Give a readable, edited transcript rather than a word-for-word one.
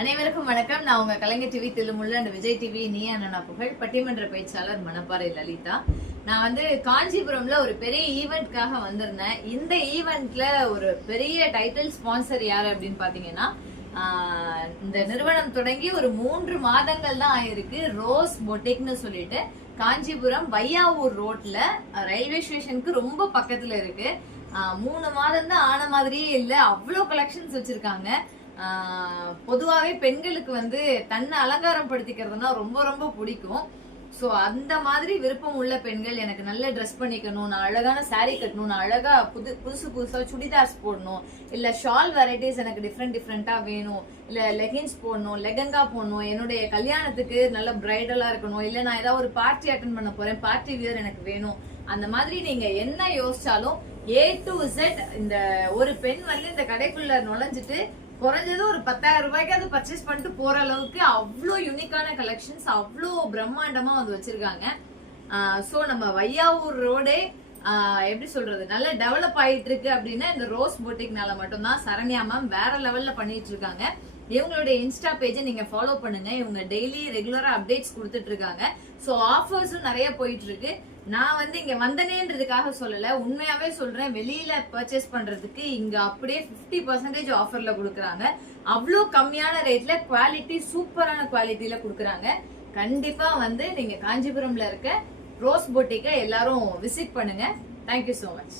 அனைவருக்கும் வணக்கம். நான் உங்க கலைஞர் TV தில்லுமுள்ள and Vijay TV Neeya Naana புகழ் பட்டிமன்ற பேச்சாளர் மணப்பாறை லலிதா. நான் காஞ்சிபுரம்ல ஒரு பெரிய ஈவெண்ட்காக வந்திருந்தேன். இந்த ஈவெண்ட்ல ஒரு பெரிய டைட்டில் ஸ்பான்சர் யாரு அப்படின்னு பாத்தீங்கன்னா, இந்த நிறுவனம் தொடங்கி ஒரு 3 மாதங்கள் தான் ஆயிருக்கு. ரோஸ் பொட்டிக்னு சொல்லிட்டு காஞ்சிபுரம் வையாவூர் ரோட்ல ரயில்வே ஸ்டேஷனுக்கு ரொம்ப பக்கத்துல இருக்கு. 3 மாதம் தான் ஆன மாதிரியே இல்ல, அவ்வளவு கலெக்ஷன்ஸ் வச்சிருக்காங்க. பொதுவாவே பெண்களுக்கு தன்னை அலங்காரம் படுத்திக்கிறதுனா ரொம்ப ரொம்ப பிடிக்கும். சோ அந்த மாதிரி விருப்பம் உள்ள பெண்கள், எனக்கு நல்ல ட்ரெஸ் பண்ணிக்கணும், நான் அழகான சாரீ கட்டணும், நான் அழகா புதுசா சுடிதார்ஸ் போடணும், இல்ல ஷால் வெரைட்டிஸ் எனக்கு டிஃப்ரெண்டா வேணும், இல்ல லெகின்ஸ் போடணும், லெகங்கா போடணும், என்னுடைய கல்யாணத்துக்கு நல்ல பிரைடலா இருக்கணும், இல்ல நான் ஏதாவது ஒரு பார்ட்டி அட்டென்ட் பண்ண போறேன், பார்ட்டி வியர் எனக்கு வேணும். அந்த மாதிரி நீங்க என்ன யோசிச்சாலும் A to Z இந்த ஒரு பெண் இந்த கடைக்குள்ள நுழைஞ்சிட்டு குறைஞ்சது ஒரு 10,000 ரூபாய்க்கு அது பர்ச்சேஸ் பண்ணிட்டு போற அளவுக்கு அவ்வளோ யூனிக்கான கலெக்ஷன்ஸ், அவ்வளோ பிரம்மாண்டமா வச்சிருக்காங்க. சோ நம்ம வையாவூர் ரோடே எப்படி சொல்றது, நல்ல டெவலப் ஆயிட்டு இருக்கு அப்படின்னா இந்த ரோஸ் பொட்டிக்னால மட்டும்தான். சரண்யா மேம் வேற லெவல்ல பண்ணிட்டு இருக்காங்க. இவங்களுடைய இன்ஸ்டா பேஜை நீங்க ஃபாலோ பண்ணுங்க. இவங்க டெய்லி ரெகுலரா அப்டேட்ஸ் கொடுத்துட்டு இருக்காங்க. சோ ஆஃபர்ஸும் நிறைய போயிட்டு இருக்கு. நான் இங்க வந்தனேன்றதுக்காக சொல்லல, உண்மையாவே சொல்றேன். வெளியில பர்ச்சேஸ் பண்றதுக்கு இங்க அப்படியே 50% ஆஃபர்ல கொடுக்குறாங்க. அவ்வளோ கம்மியான ரேட்ல குவாலிட்டி, சூப்பரான குவாலிட்டியில கொடுக்குறாங்க. கண்டிப்பா நீங்க காஞ்சிபுரம்ல இருக்க ரோஸ் பொட்டிக்கை எல்லாரும் விசிட் பண்ணுங்க. Thank you so much.